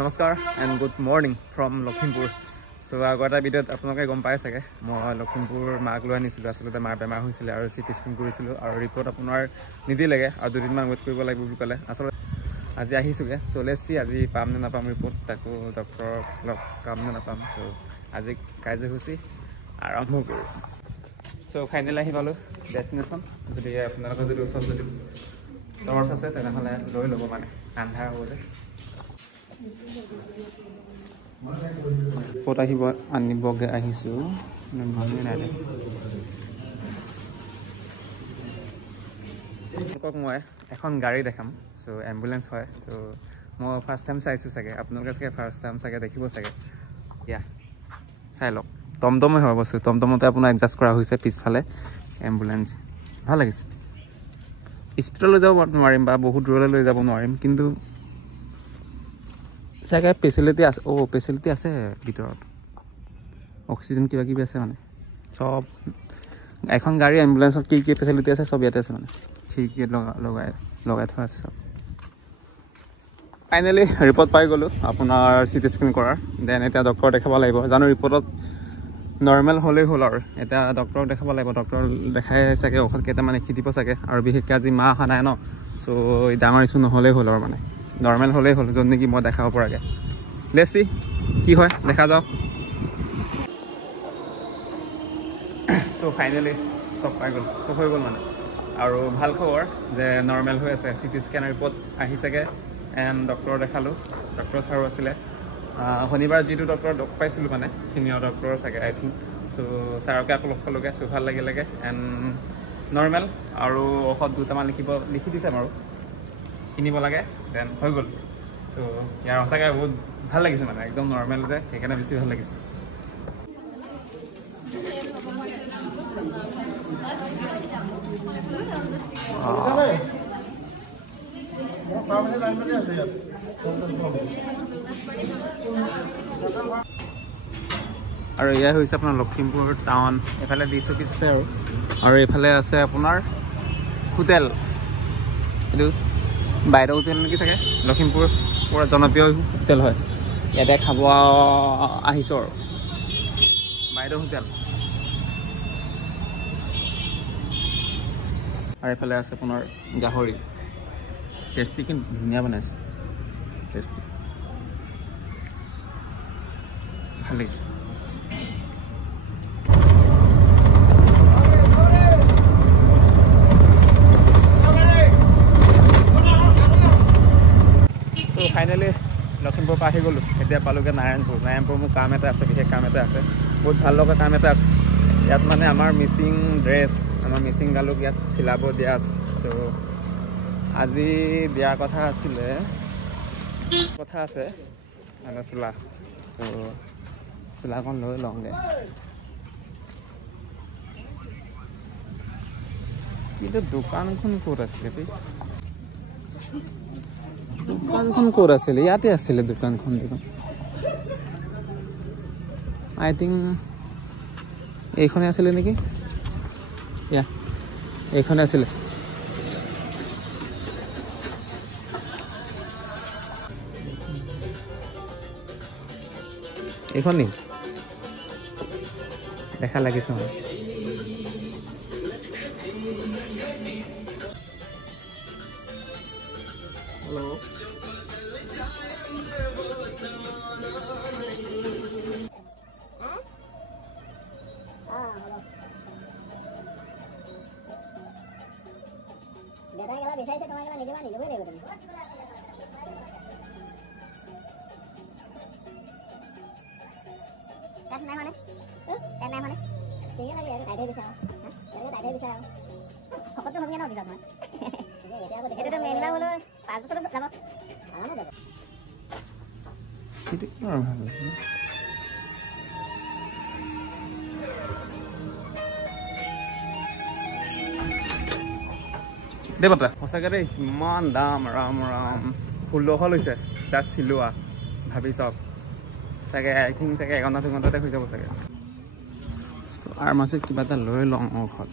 নমস্কাৰ and good morning from Lakhimpur. So' আগৰ এটা ভিডিঅ'ত আপোনালোকে গম পাই চাগে মই লখিমপুৰ মাক লৈ আনিছিলোঁ। আচলতে মাৰ বেমাৰ হৈছিলে আৰু চিটি স্কেন কৰিছিলোঁ আৰু ৰিপৰ্ট আপোনাৰ নিদিলেগৈ আৰু 2 দিনমান ৱেইট কৰিব লাগিব বুলি ক'লে। আচলতে আজি আহিছোঁগৈ। চ' লেটছ চি আজি পাম নে নাপাম ৰিপৰ্ট, তাকো ডক্টৰক লগ পাম নে নাপাম। চ' আজি কাৰ্যসূচী আৰম্ভ কৰোঁ। চ' ফাইনেলি আহি পালোঁ ডেষ্টিনেশ্যন। যদি আপোনালোকৰ যদি ওচৰত যদি টৰ্চ আছে তেনেহ'লে লৈ ল'ব, মানে আন্ধাৰ হ'ব যে। ক'ত আহিব আনিবগৈ আহিছোঁ মানুহে নাই। আপোনালোকক মই এখন গাড়ী দেখাম। চ' এম্বুলেঞ্চ হয়। চ' মই ফাৰ্ষ্ট টাইম চাইছোঁ চাগে, আপোনালোকে চাগে ফাৰ্ষ্ট টাইম চাগে দেখিব চাগে। এতিয়া চাই লওক, টমটমে হয় বস্তু। টমটমতে আপোনাৰ এডজাষ্ট কৰা হৈছে পিছফালে এম্বুলেঞ্চ। ভাল লাগিছে। স্পীডত লৈ যাব নোৱাৰিম বা বহুত দূৰলৈ লৈ যাব নোৱাৰিম, কিন্তু চাগে ফেচিলিটি আছে। ফেচিলিটি আছে ভিতৰত, অক্সিজেন কিবা কিবি আছে মানে চব। এখন গাড়ী এম্বুলেঞ্চত কি কি ফেচিলিটি আছে চব ইয়াতে আছে, মানে খিৰিকী লগাই থোৱা আছে চব। ফাইনেলি ৰিপৰ্ট পাই গ'লোঁ আপোনাৰ চিটি স্কেন কৰাৰ। দেন এতিয়া ডক্টৰক দেখাব লাগিব। জানো ৰিপৰ্টত নৰ্মেল হ'লেই হ'ল আৰু এতিয়া ডক্টৰক দেখাব লাগিব। ডক্টৰ দেখাই চাগে ঔষধ কেইটামান লিখি দিব চাগে। আৰু বিশেষকৈ আজি মা অহা নাই ন, চ' ডাঙৰ ইছ্যু নহ'লেই হ'ল আৰু মানে নৰ্মেল হ'লেই হ'ল, য'ত নেকি মই দেখাব পৰাকৈ। লেটছ চি কি হয়, দেখা যাওক। চ' ফাইনেলি চব পাই গ'ল, চব হৈ গ'ল মানে। আৰু ভাল খবৰ যে নৰ্মেল হৈ আছে। চিটি স্কেন ৰিপৰ্ট আহিছেগৈ এণ্ড ডক্টৰ দেখালোঁ। ডক্টৰ ছাৰো আছিলে শনিবাৰ, যিটো ডক্টৰ লগ পাইছিলোঁ মানে ছিনিয়ৰ ডক্টৰ চাগে আই থিংক। চ' ছাৰকে আকৌ লগ পালোঁগৈ। চ' ভাল লাগিলে এণ্ড নৰ্মেল। আৰু ঔষধ দুটামান লিখি দিছে বাৰু, কিনিব লাগে। দেন হৈ গ'ল। চ' ইয়াৰ সঁচাকৈ বহুত ভাল লাগিছে মানে, একদম নৰ্মেল যে সেইকাৰণে বেছি ভাল লাগিছে। আৰু এয়া হৈছে আপোনাৰ লখিমপুৰ টাউন। এইফালে ডিচ অফিচ আছে আৰু এইফালে আছে আপোনাৰ হোটেল। এইটো বাইদেউ হোটেল নেকি চাগে, লখিমপুৰ পুৰা জনপ্ৰিয় হোটেল হয়। ইয়াতে খাব আহিছোঁ আৰু বাইদেউ হোটেল। আৰু এইফালে আছে আপোনাৰ গাহৰি। টেষ্টি, কিন্তু ধুনীয়া বনাইছে, টেষ্টি, ভাল লাগিছে। ফাইনেলি লখিমপুৰৰ পৰা আহি গ'লোঁ। এতিয়া পালোঁগৈ নাৰায়ণপুৰ। মোৰ কাম এটা আছে, বিশেষ কাম এটা আছে, বহুত ভাল লগা কাম এটা আছে। ইয়াত মানে আমাৰ মিচিং ড্ৰেছ, আমাৰ মিচিং গালুক ইয়াত চিলাব দিয়া আছে। চ' আজি দিয়াৰ কথা আছে মানে চোলা। চ' চোলাখন লৈ লওঁগৈ। কিন্তু দোকানখন ক'ত আছিলে? দোকানখন ক'ত আছিলে? ইয়াতে আছিলে দোকানখন। আই থিংক এইখনে আছিলে নেকি? এইখনে আছিলে। এইখন নেকি? দেখা লাগিছে মানে। হেল্ল', বিচাৰিছে তোমাৰ নিদিবা, নিদিবই লাগিব তুমি। তাত নাই মানে, তাত নাই মানে ঠিক লাগে আৰু টাইটে বিচাৰ, টাইটে বিচাৰ আৰু শকতটো ভাবি ন পিছত মই এতিয়াতো মেইনলা বোলো 5 বছৰ যাব আৰামত যাব। দে পাতা সঁচাকৈ দেই, ইমান দাম। ৰাম ৰাম, 1600 লৈছে জাষ্ট চিলোৱা। ভাবি চাওক, চাগে আই থিংক চাগে 1 ঘণ্টা 2 ঘণ্টাতে হৈ যাব চাগে। আৰ্মাচিত কিবা এটা লৈ লওঁ ঔষধ।